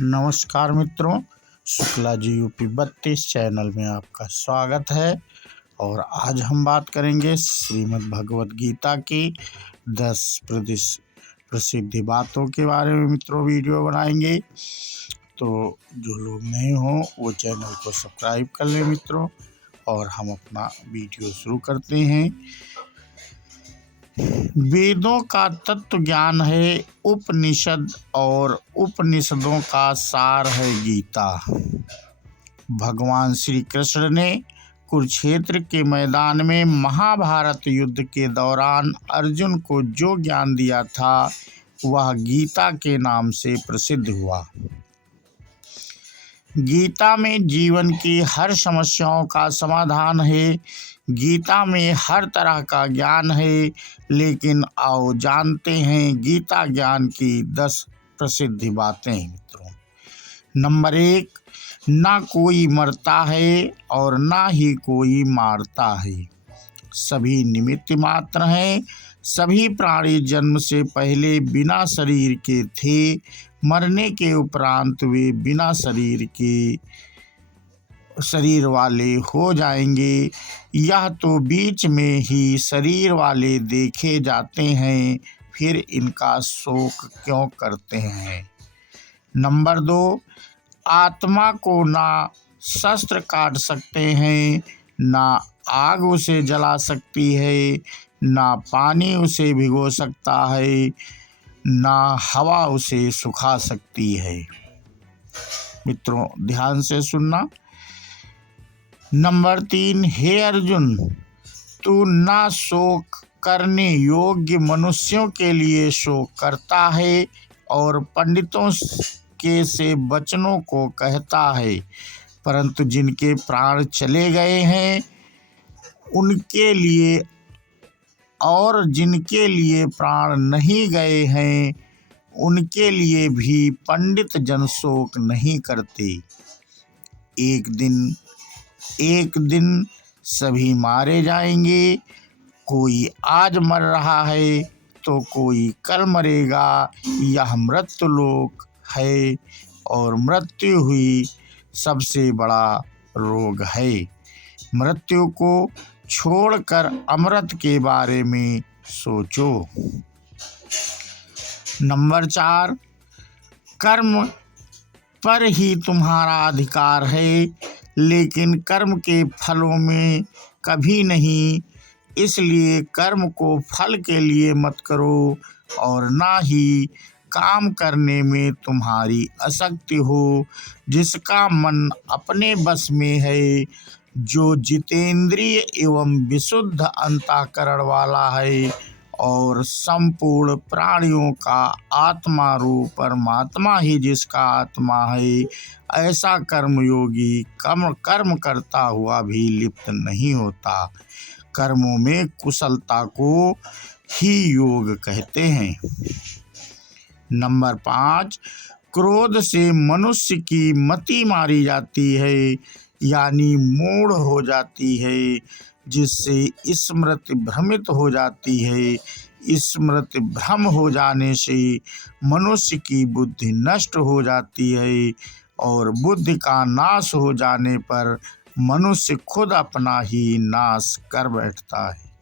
नमस्कार मित्रों, Shukla ji UP 32 channel में आपका स्वागत है। और आज हम बात करेंगे श्रीमद् भगवत गीता की 10 प्रसिद्ध बातों के बारे में। मित्रों वीडियो बनाएंगे, तो जो लोग नए हों वो चैनल को सब्सक्राइब कर लें मित्रों। और हम अपना वीडियो शुरू करते हैं। वेदों का तत्व ज्ञान है उपनिषद और उपनिषदों का सार है गीता। भगवान श्री कृष्ण ने कुरुक्षेत्र के मैदान में महाभारत युद्ध के दौरान अर्जुन को जो ज्ञान दिया था वह गीता के नाम से प्रसिद्ध हुआ। गीता में जीवन की हर समस्याओं का समाधान है। गीता में हर तरह का ज्ञान है। लेकिन आओ जानते हैं गीता ज्ञान की 10 प्रसिद्ध बातें मित्रों। नंबर 1, ना कोई मरता है और ना ही कोई मारता है। सभी निमित्त मात्र हैं। सभी प्राणी जन्म से पहले बिना शरीर के थे। मरने के उपरांत वे बिना शरीर वाले हो जाएंगे। यह तो बीच में ही शरीर वाले देखे जाते हैं, फिर इनका शोक क्यों करते हैं। नंबर 2, आत्मा को ना शस्त्र काट सकते हैं, ना आग उसे जला सकती है, ना पानी उसे भिगो सकता है, ना हवा उसे सुखा सकती है। मित्रों ध्यान से सुनना। नंबर 3, हे अर्जुन, तू ना शोक करने योग्य मनुष्यों के लिए शोक करता है और पंडितों के से वचनों को कहता है, परंतु जिनके प्राण चले गए हैं उनके लिए और जिनके लिए प्राण नहीं गए हैं उनके लिए भी पंडित जन शोक नहीं करते। एक दिन सभी मारे जाएंगे। कोई आज मर रहा है तो कोई कल मरेगा। यह मृत्युलोक है और मृत्यु हुई सबसे बड़ा रोग है। मृत्यु को छोड़कर अमृत के बारे में सोचो। नंबर 4, कर्म पर ही तुम्हारा अधिकार है, लेकिन कर्म के फलों में कभी नहीं। इसलिए कर्म को फल के लिए मत करो और ना ही काम करने में तुम्हारी आसक्ति हो। जिसका मन अपने बस में है, जो जितेंद्रिय एवं विशुद्ध अंतःकरण वाला है और संपूर्ण प्राणियों का आत्मा रूप परमात्मा ही जिसका आत्मा है, ऐसा कर्मयोगी कर्म करता हुआ भी लिप्त नहीं होता। कर्मों में कुशलता को ही योग कहते हैं। नंबर 5, क्रोध से मनुष्य की मति मारी जाती है, यानी मूढ़ हो जाती है, जिससे स्मृति भ्रमित हो जाती है। स्मृति भ्रम हो जाने से मनुष्य की बुद्धि नष्ट हो जाती है और बुद्धि का नाश हो जाने पर मनुष्य खुद अपना ही नाश कर बैठता है।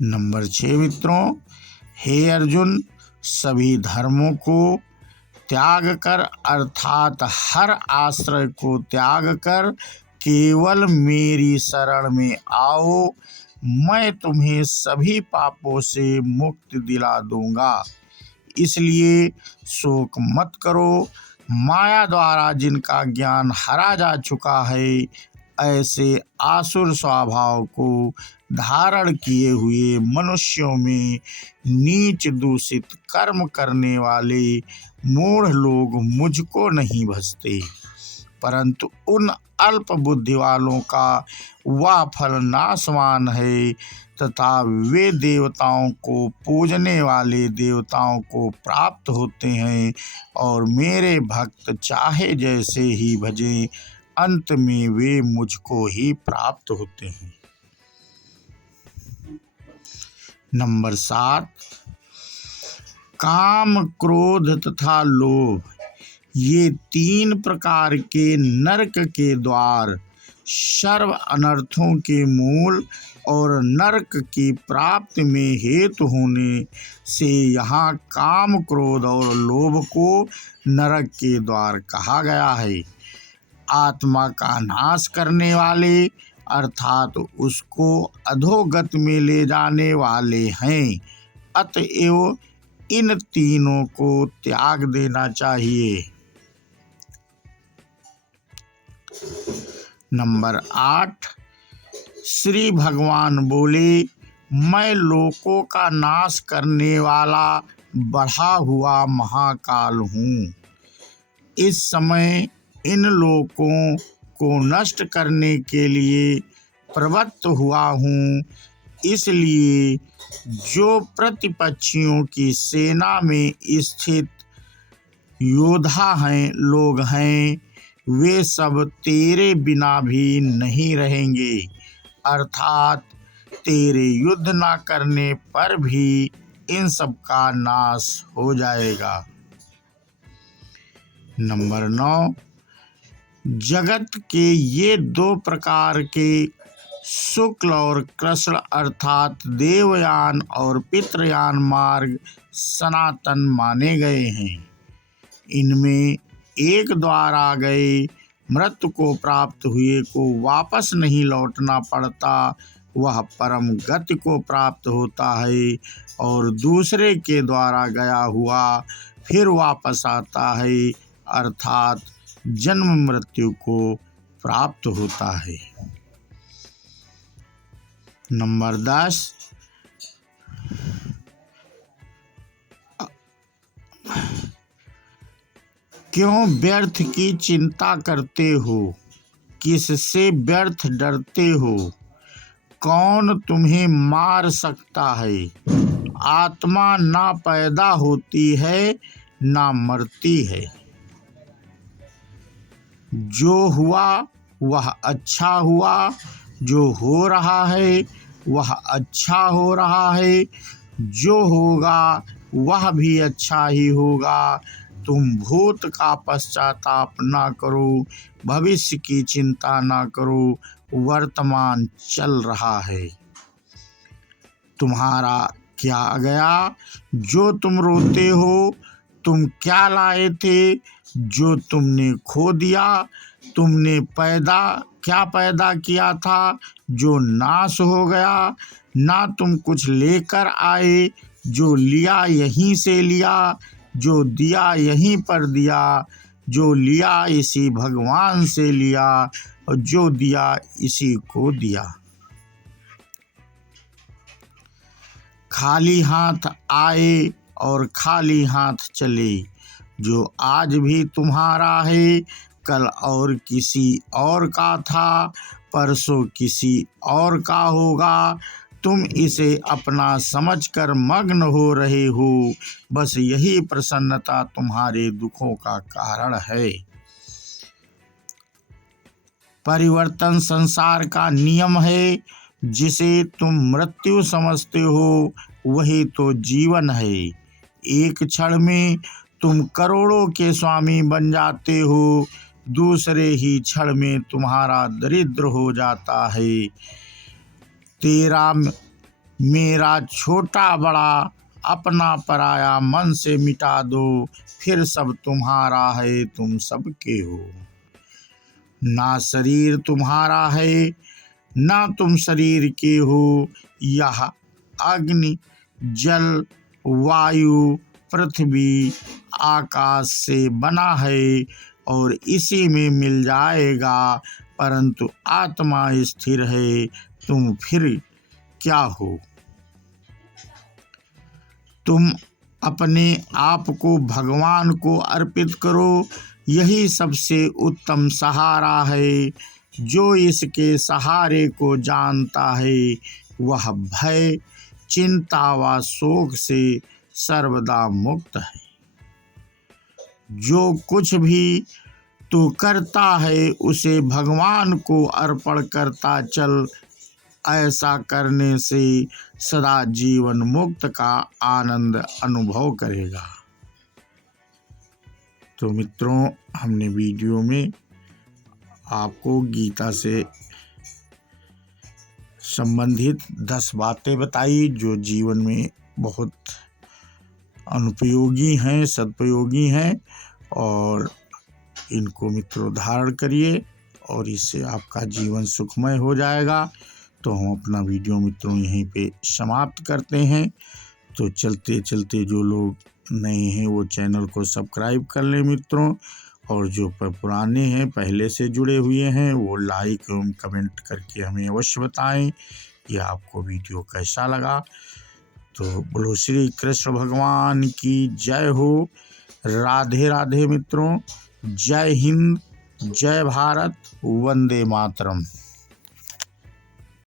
नंबर 6 मित्रों, हे अर्जुन, सभी धर्मों को त्याग कर अर्थात हर आश्रय को त्याग कर केवल मेरी शरण में आओ। मैं तुम्हें सभी पापों से मुक्ति दिला दूंगा। इसलिए शोक मत करो। माया द्वारा जिनका ज्ञान हरा जा चुका है, ऐसे आसुर स्वभाव को धारण किए हुए मनुष्यों में नीच दूषित कर्म करने वाले मूढ़ लोग मुझको नहीं भजते, परंतु उन अल्प बुद्धि वालों का वह फल नाशवान है तथा वे देवताओं को पूजने वाले देवताओं को प्राप्त होते हैं और मेरे भक्त चाहे जैसे ही भजें, अंत में वे मुझको ही प्राप्त होते हैं। नंबर 7, काम, क्रोध तथा लोभ, ये 3 प्रकार के नरक के द्वार सर्व अनर्थों के मूल और नरक की प्राप्ति में हेतु होने से यहाँ काम, क्रोध और लोभ को नरक के द्वार कहा गया है। आत्मा का नाश करने वाले अर्थात उसको अधोगत में ले जाने वाले हैं। अतएव इन तीनों को त्याग देना चाहिए। नंबर 8, श्री भगवान बोले, मैं लोकों का नाश करने वाला बढ़ा हुआ महाकाल हूँ। इस समय इन लोकों को नष्ट करने के लिए प्रवृत्त हुआ हूँ। इसलिए जो प्रतिपक्षियों की सेना में स्थित योद्धा हैं, लोग हैं, वे सब तेरे बिना भी नहीं रहेंगे, अर्थात तेरे युद्ध न करने पर भी इन सब का नाश हो जाएगा। नंबर 9, जगत के ये 2 प्रकार के शुक्ल और कृष्ण अर्थात देवयान और पितृयान मार्ग सनातन माने गए हैं। इनमें एक द्वारा गए मृत्यु को प्राप्त हुए को वापस नहीं लौटना पड़ता, वह परम गति को प्राप्त होता है, और दूसरे के द्वारा गया हुआ फिर वापस आता है, अर्थात जन्म मृत्यु को प्राप्त होता है। नंबर 10, क्यों व्यर्थ की चिंता करते हो? किससे व्यर्थ डरते हो? कौन तुम्हें मार सकता है? आत्मा ना पैदा होती है ना मरती है। जो हुआ वह अच्छा हुआ, जो हो रहा है वह अच्छा हो रहा है, जो होगा वह भी अच्छा ही होगा। तुम भूत का पश्चाताप ना करो, भविष्य की चिंता ना करो, वर्तमान चल रहा है। तुम्हारा क्या गया जो तुम रोते हो? तुम क्या लाए थे जो तुमने खो दिया? तुमने क्या पैदा किया था जो नाश हो गया? ना तुम कुछ लेकर आए, जो लिया यहीं से लिया, जो दिया यहीं पर दिया, जो लिया इसी भगवान से लिया, और जो दिया इसी को दिया। खाली हाथ आए और खाली हाथ चले। जो आज भी तुम्हारा है, कल और किसी और का था, परसों किसी और का होगा। तुम इसे अपना समझकर मग्न हो रहे हो। बस यही प्रसन्नता तुम्हारे दुखों का कारण है। परिवर्तन संसार का नियम है। जिसे तुम मृत्यु समझते हो वही तो जीवन है। एक क्षण में तुम करोड़ों के स्वामी बन जाते हो, दूसरे ही क्षण में तुम्हारा दरिद्र हो जाता है। तेरा मेरा छोटा बड़ा अपना पराया मन से मिटा दो, फिर सब तुम्हारा है, तुम सबके हो। ना शरीर तुम्हारा है ना तुम शरीर के हो। यह अग्नि, जल, वायु, पृथ्वी, आकाश से बना है और इसी में मिल जाएगा, परंतु आत्मा स्थिर है। तुम फिर क्या हो? तुम अपने आप को भगवान को अर्पित करो, यही सबसे उत्तम सहारा है। जो इसके सहारे को जानता है वह भय, चिंता व शोक से सर्वदा मुक्त है। जो कुछ भी तू करता है उसे भगवान को अर्पण करता चल, ऐसा करने से सदा जीवन मुक्त का आनंद अनुभव करेगा। तो मित्रों, हमने वीडियो में आपको गीता से संबंधित 10 बातें बताई जो जीवन में बहुत अनुपयोगी हैं, सदुपयोगी हैं, और इनको मित्रों धारण करिए और इससे आपका जीवन सुखमय हो जाएगा। तो हम अपना वीडियो मित्रों यहीं पे समाप्त करते हैं। तो चलते चलते जो लोग नए हैं वो चैनल को सब्सक्राइब कर लें मित्रों, और जो पुराने हैं, पहले से जुड़े हुए हैं, वो लाइक एवं कमेंट करके हमें अवश्य बताएं कि आपको वीडियो कैसा लगा। तो बोलो श्री कृष्ण भगवान की जय हो। राधे राधे मित्रों। जय हिंद, जय भारत, वंदे मातरम।